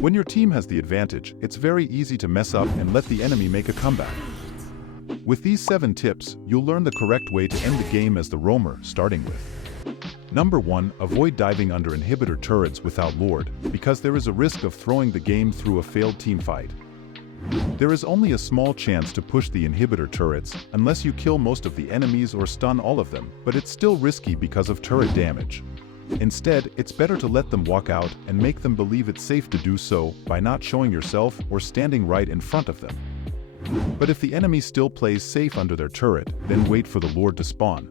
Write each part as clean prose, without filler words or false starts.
When your team has the advantage, it's very easy to mess up and let the enemy make a comeback. With these 7 tips, you'll learn the correct way to end the game as the roamer, starting with. Number 1. Avoid diving under inhibitor turrets without Lord, because there is a risk of throwing the game through a failed teamfight. There is only a small chance to push the inhibitor turrets, unless you kill most of the enemies or stun all of them, but it's still risky because of turret damage. Instead, it's better to let them walk out and make them believe it's safe to do so by not showing yourself or standing right in front of them. But if the enemy still plays safe under their turret, then wait for the Lord to spawn.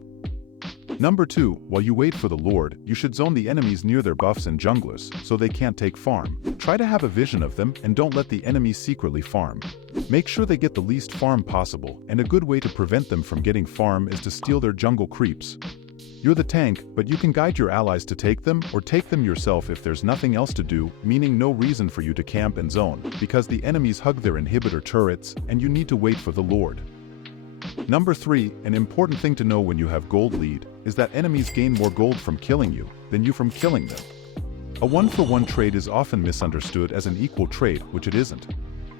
Number 2. While you wait for the Lord, you should zone the enemies near their buffs and junglers, so they can't take farm. Try to have a vision of them and don't let the enemies secretly farm. Make sure they get the least farm possible, and a good way to prevent them from getting farm is to steal their jungle creeps. You're the tank, but you can guide your allies to take them or take them yourself if there's nothing else to do, meaning no reason for you to camp and zone, because the enemies hug their inhibitor turrets and you need to wait for the Lord. Number 3. An important thing to know when you have gold lead is that enemies gain more gold from killing you than you from killing them. A 1-for-1 trade is often misunderstood as an equal trade, which it isn't.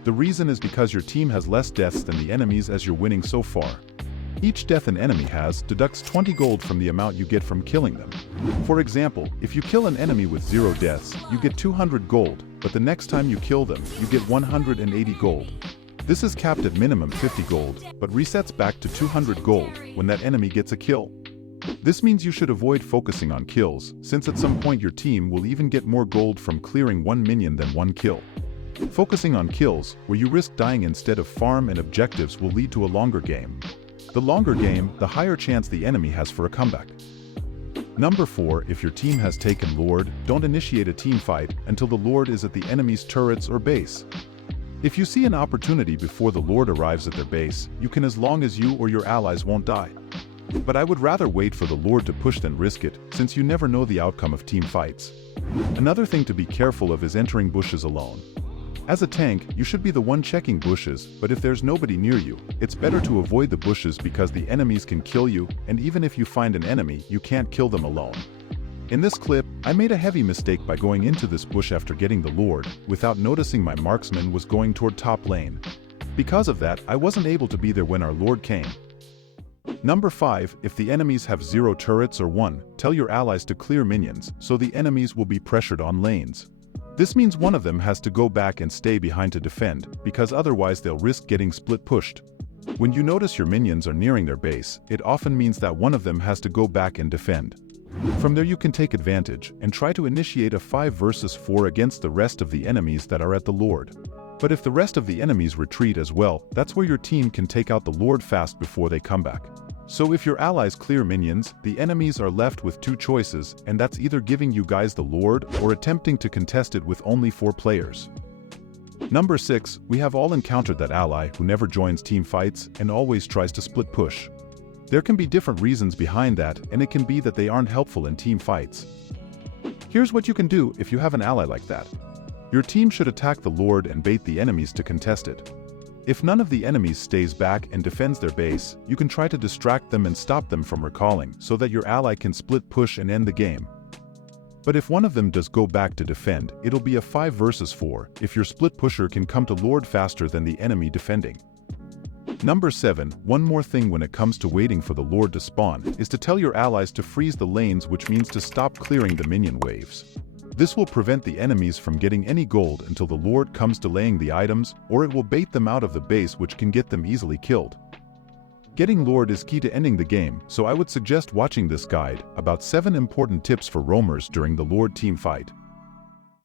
The reason is because your team has less deaths than the enemies as you're winning so far. Each death an enemy has deducts 20 gold from the amount you get from killing them. For example, if you kill an enemy with 0 deaths, you get 200 gold, but the next time you kill them, you get 180 gold. This is capped at minimum 50 gold, but resets back to 200 gold when that enemy gets a kill. This means you should avoid focusing on kills, since at some point your team will even get more gold from clearing 1 minion than 1 kill. Focusing on kills, where you risk dying instead of farm and objectives, will lead to a longer game. The longer game, the higher chance the enemy has for a comeback. Number 4. If your team has taken Lord, don't initiate a team fight until the Lord is at the enemy's turrets or base. If you see an opportunity before the Lord arrives at their base, you can, as long as you or your allies won't die. But I would rather wait for the Lord to push than risk it, since you never know the outcome of team fights. Another thing to be careful of is entering bushes alone. As a tank, you should be the one checking bushes, but if there's nobody near you, it's better to avoid the bushes because the enemies can kill you, and even if you find an enemy, you can't kill them alone. In this clip, I made a heavy mistake by going into this bush after getting the Lord, without noticing my marksman was going toward top lane. Because of that, I wasn't able to be there when our Lord came. Number 5. If the enemies have 0 turrets or 1, tell your allies to clear minions, so the enemies will be pressured on lanes. This means one of them has to go back and stay behind to defend, because otherwise they'll risk getting split pushed. When you notice your minions are nearing their base, it often means that one of them has to go back and defend. From there you can take advantage and try to initiate a 5 versus 4 against the rest of the enemies that are at the Lord. But if the rest of the enemies retreat as well, that's where your team can take out the Lord fast before they come back. So if your allies clear minions, the enemies are left with 2 choices, and that's either giving you guys the Lord or attempting to contest it with only 4 players. Number 6. We have all encountered that ally who never joins team fights and always tries to split push. There can be different reasons behind that, and it can be that they aren't helpful in team fights. Here's what you can do if you have an ally like that. Your team should attack the Lord and bait the enemies to contest it. If none of the enemies stays back and defends their base, you can try to distract them and stop them from recalling so that your ally can split push and end the game. But if one of them does go back to defend, it'll be a 5 versus 4 if your split pusher can come to Lord faster than the enemy defending. Number 7. One more thing when it comes to waiting for the Lord to spawn is to tell your allies to freeze the lanes, which means to stop clearing the minion waves. This will prevent the enemies from getting any gold until the Lord comes delaying the items, or it will bait them out of the base, which can get them easily killed. Getting Lord is key to ending the game, so I would suggest watching this guide about 7 important tips for roamers during the Lord team fight.